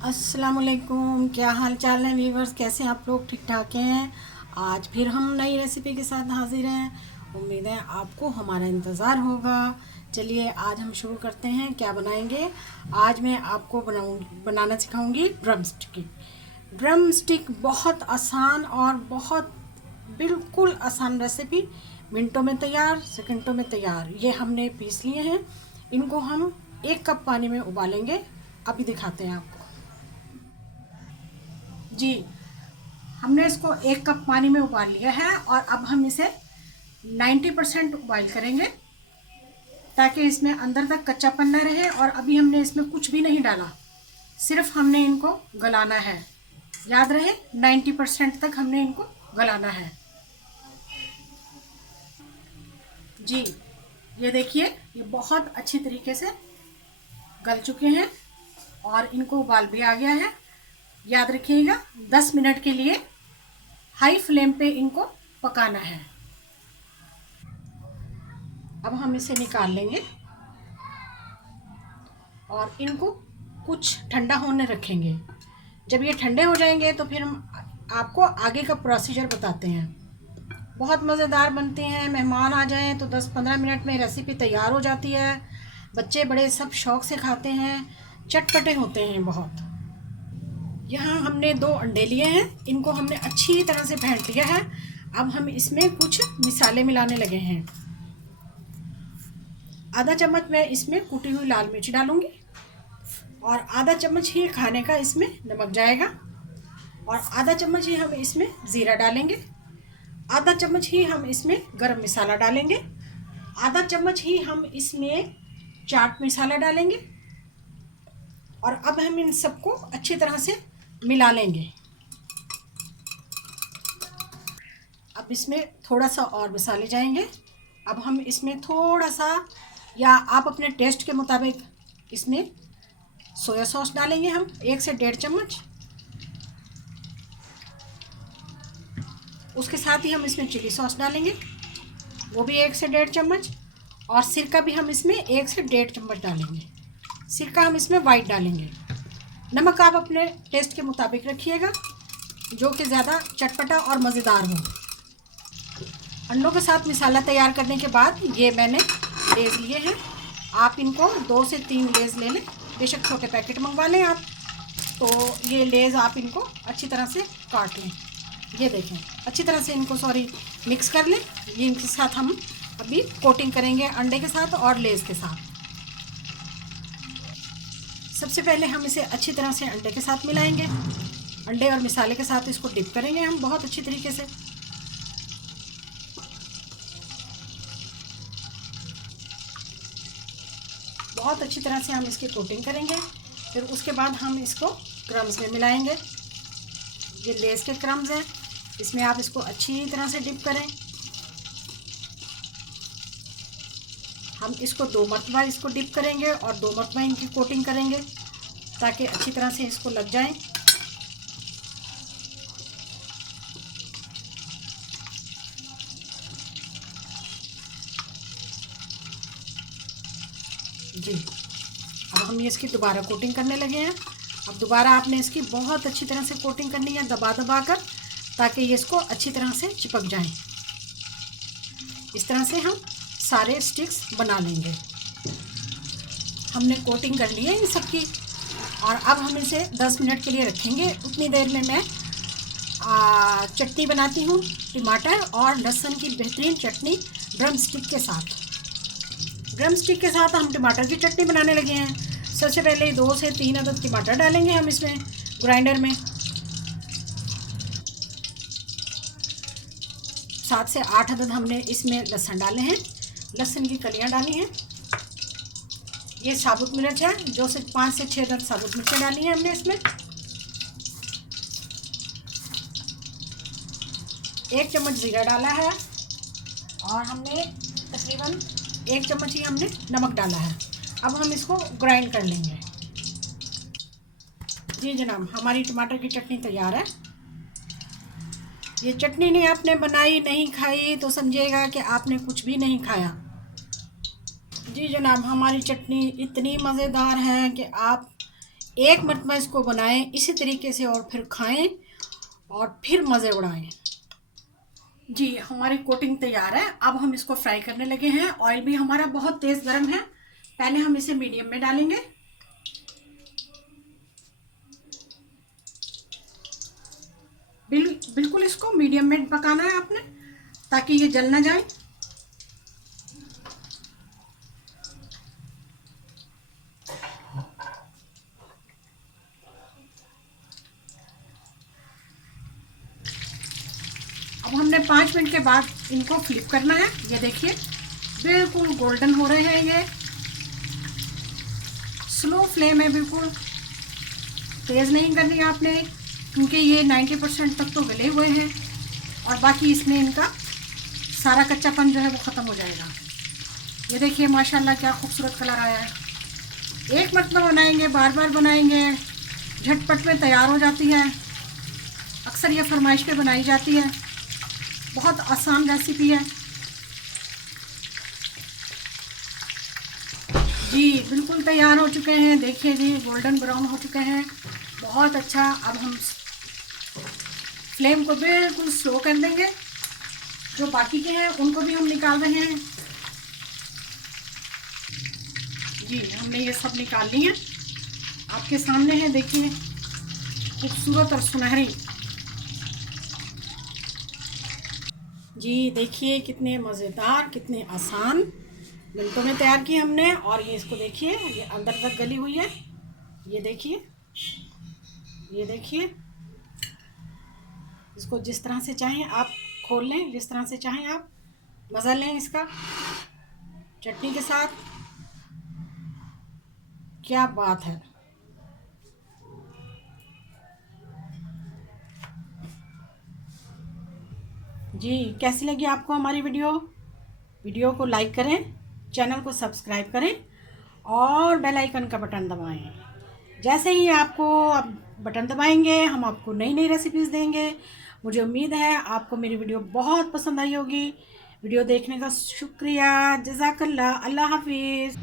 अस्सलामुअलैकुम, क्या हाल चाल है व्यूवर्स। कैसे हैं आप लोग? ठीक ठाक हैं। आज फिर हम नई रेसिपी के साथ हाजिर हैं। उम्मीद है आपको हमारा इंतज़ार होगा। चलिए आज हम शुरू करते हैं। क्या बनाएंगे? आज मैं आपको बनाना सिखाऊंगी ड्रम स्टिक। ड्रम स्टिक बहुत आसान और बहुत बिल्कुल आसान रेसिपी, मिनटों में तैयार, सेकंडों में तैयार। ये हमने पीस लिए हैं। इनको हम 1 कप पानी में उबालेंगे। अभी दिखाते हैं आपको। जी, हमने इसको 1 कप पानी में उबाल लिया है और अब हम इसे 90% उबाइल करेंगे ताकि इसमें अंदर तक कच्चापन न रहे। और अभी हमने इसमें कुछ भी नहीं डाला, सिर्फ हमने इनको गलाना है। याद रहे 90% तक हमने इनको गलाना है। जी, ये देखिए, ये बहुत अच्छी तरीके से गल चुके हैं और इनको उबाल भी आ गया है। याद रखिएगा 10 मिनट के लिए हाई फ्लेम पे इनको पकाना है। अब हम इसे निकाल लेंगे और इनको कुछ ठंडा होने रखेंगे। जब ये ठंडे हो जाएंगे तो फिर हम आपको आगे का प्रोसीजर बताते हैं। बहुत मज़ेदार बनते हैं। मेहमान आ जाएं तो 10-15 मिनट में रेसिपी तैयार हो जाती है। बच्चे बड़े सब शौक़ से खाते हैं, चटपटे होते हैं बहुत। यहाँ हमने 2 अंडे लिए हैं, इनको हमने अच्छी तरह से फेंट लिया है। अब हम इसमें कुछ मिसाले मिलाने लगे हैं। आधा चम्मच मैं इसमें कुटी हुई लाल मिर्च डालूंगी और आधा चम्मच ही खाने का इसमें नमक जाएगा और आधा चम्मच ही हम इसमें ज़ीरा डालेंगे। आधा चम्मच ही हम इसमें गरम मसाला डालेंगे। आधा चम्मच ही हम इसमें चाट मसाला डालेंगे। और अब हम इन सबको अच्छी तरह से मिला लेंगे। अब इसमें थोड़ा सा और मसाले जाएंगे। अब हम इसमें थोड़ा सा, या आप अपने टेस्ट के मुताबिक इसमें सोया सॉस डालेंगे हम 1 से 1.5 चम्मच। उसके साथ ही हम इसमें चिली सॉस डालेंगे, वो भी 1 से 1.5 चम्मच। और सिरका भी हम इसमें 1 से 1.5 चम्मच डालेंगे। सिरका हम इसमें वाइट डालेंगे। नमक आप अपने टेस्ट के मुताबिक रखिएगा, जो कि ज़्यादा चटपटा और मज़ेदार हो। अंडों के साथ मसाला तैयार करने के बाद ये मैंने लेज़ लिए हैं। आप इनको 2 से 3 लेज़ ले लें, बेशक छोटे पैकेट मंगवा लें आप। तो ये लेज़ आप इनको अच्छी तरह से काट लें। ये देखें, अच्छी तरह से इनको मिक्स कर लें। ये इनके साथ हम अभी कोटिंग करेंगे अंडे के साथ और लेज़ के साथ। सबसे पहले हम इसे अच्छी तरह से अंडे के साथ मिलाएंगे। अंडे और मसाले के साथ इसको डिप करेंगे हम बहुत अच्छी तरीके से। बहुत अच्छी तरह से हम इसकी कोटिंग करेंगे। फिर उसके बाद हम इसको क्रम्स में मिलाएंगे। ये लेस के क्रम्स हैं, इसमें आप इसको अच्छी तरह से डिप करें। हम इसको 2 मरतबा इसको डिप करेंगे और 2 मरतबा इनकी कोटिंग करेंगे ताकि अच्छी तरह से इसको लग जाए। जी, अब हम इसकी दोबारा कोटिंग करने लगे हैं। अब दोबारा आपने इसकी बहुत अच्छी तरह से कोटिंग करनी है, दबा दबा कर, ताकि ये इसको अच्छी तरह से चिपक जाए। इस तरह से हम सारे स्टिक्स बना लेंगे। हमने कोटिंग कर ली है इन सब की और अब हम इसे 10 मिनट के लिए रखेंगे। उतनी देर में मैं चटनी बनाती हूँ, टमाटर और लहसुन की बेहतरीन चटनी ड्रम स्टिक के साथ। ड्रम स्टिक के साथ हम टमाटर की चटनी बनाने लगे हैं। सबसे पहले 2 से 3 अदद टमाटर डालेंगे हम इसमें ग्राइंडर में। 7 से 8 अदद हमने इसमें लहसुन डाले हैं, लहसुन की कलियां डाली हैं। ये साबुत मिर्च है, जो से 5 से 6 अदद साबुत मिर्चें डाली हैं हमने इसमें। 1 चम्मच ज़ीरा डाला है और हमने तकरीबन 1 चम्मच ही हमने नमक डाला है। अब हम इसको ग्राइंड कर लेंगे। जी जनाब, हमारी टमाटर की चटनी तैयार है। ये चटनी नहीं आपने बनाई, नहीं खाई तो समझिएगा कि आपने कुछ भी नहीं खाया। जी जनाब, हमारी चटनी इतनी मज़ेदार है कि आप एक मरतबा इसको बनाएं इसी तरीके से और फिर खाएं और फिर मज़े उड़ाएं। जी हमारी कोटिंग तैयार है। अब हम इसको फ्राई करने लगे हैं। ऑयल भी हमारा बहुत तेज़ गर्म है। पहले हम इसे मीडियम में डालेंगे। बिल्कुल इसको मीडियम में पकाना है आपने, ताकि ये जल ना जाए। अब हमने 5 मिनट के बाद इनको फ्लिप करना है। ये देखिए बिल्कुल गोल्डन हो रहे हैं ये। स्लो फ्लेम है, बिल्कुल तेज़ नहीं करनी है आपने, क्योंकि ये 90% तक तो गले हुए हैं और बाकी इसमें इनका सारा कच्चापन जो है वो ख़त्म हो जाएगा। ये देखिए माशाल्लाह क्या खूबसूरत कलर आया है। एक मरतबा बनाएंगे, बार बार बनाएंगे, झटपट में तैयार हो जाती है। अक्सर ये फरमाइश पे बनाई जाती है। बहुत आसान रेसिपी है जी। बिल्कुल तैयार हो चुके हैं। देखिए जी गोल्डन ब्राउन हो चुके हैं, बहुत अच्छा। अब हम फ्लेम को बिल्कुल स्लो कर देंगे। जो बाकी के हैं उनको भी हम निकाल रहे हैं जी। हमने ये सब निकाल ली है, आपके सामने है। देखिए खूबसूरत और सुनहरी जी। देखिए कितने मज़ेदार, कितने आसान, मिनटों में तैयार की हमने। और ये इसको देखिए, ये अंदर तक गली हुई है। ये देखिए, ये देखिए। इसको जिस तरह से चाहें आप खोल लें, जिस तरह से चाहें आप मज़ा लें इसका चटनी के साथ। क्या बात है। जी कैसी लगी आपको हमारी वीडियो को लाइक करें, चैनल को सब्सक्राइब करें और बेल आइकन का बटन दबाएं। जैसे ही आपको आप बटन दबाएंगे हम आपको नई नई रेसिपीज़ देंगे। मुझे उम्मीद है आपको मेरी वीडियो बहुत पसंद आई होगी। वीडियो देखने का शुक्रिया। जज़ाकल्लाह। अल्लाह हाफिज़।